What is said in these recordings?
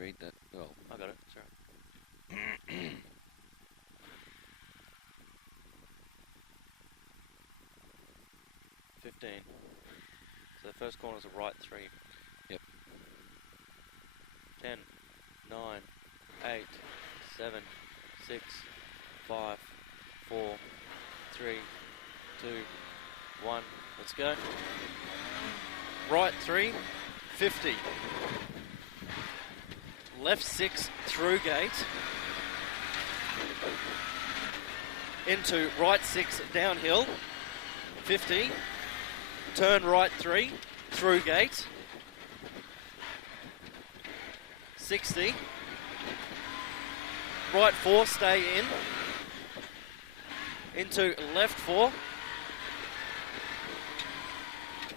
read that. Well, I got it. Sorry. 15. So the first corner is a right 3. Yep. 10, 9, 8, 7, 6, 5, 4, 3, 2, 1. Let's go. Right 3, 50. Left 6 through gate. Into right 6 downhill. 50. Turn right 3 through gate. 60. Right 4, stay in. Into left 4.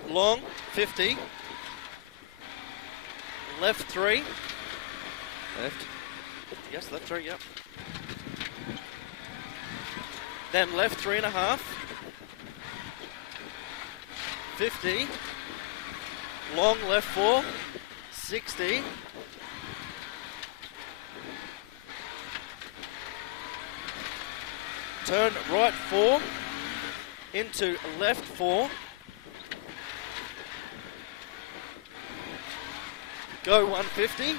Long, 50. Left 3. left. Yes, left 3, yep. Then left 3.5. 50. Long left 4. 60. Turn right 4. Into left 4. Go 150.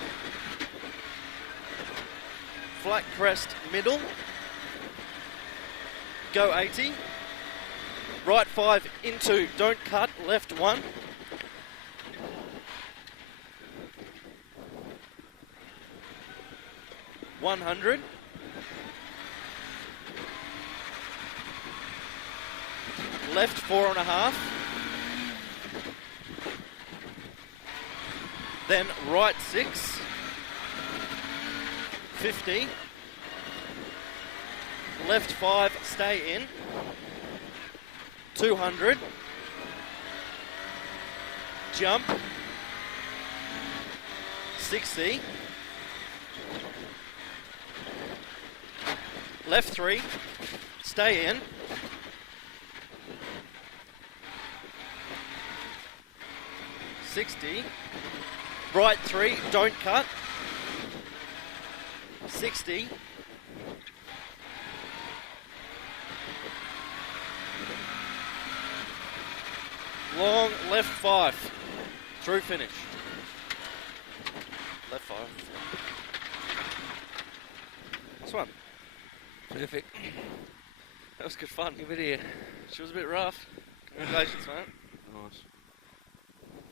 Flat crest middle. Go 80. Right 5 into don't cut, left 1. $100. Left 4.5. Then right 6. 50. Left 5, stay in. 200. Jump. 60. Left 3, stay in. 60. Right 3, don't cut. 60. Long left 5. Through finish. Left 5. This one. Perfect. That was good fun. Give it here. She was a bit rough. Congratulations, mate. Nice.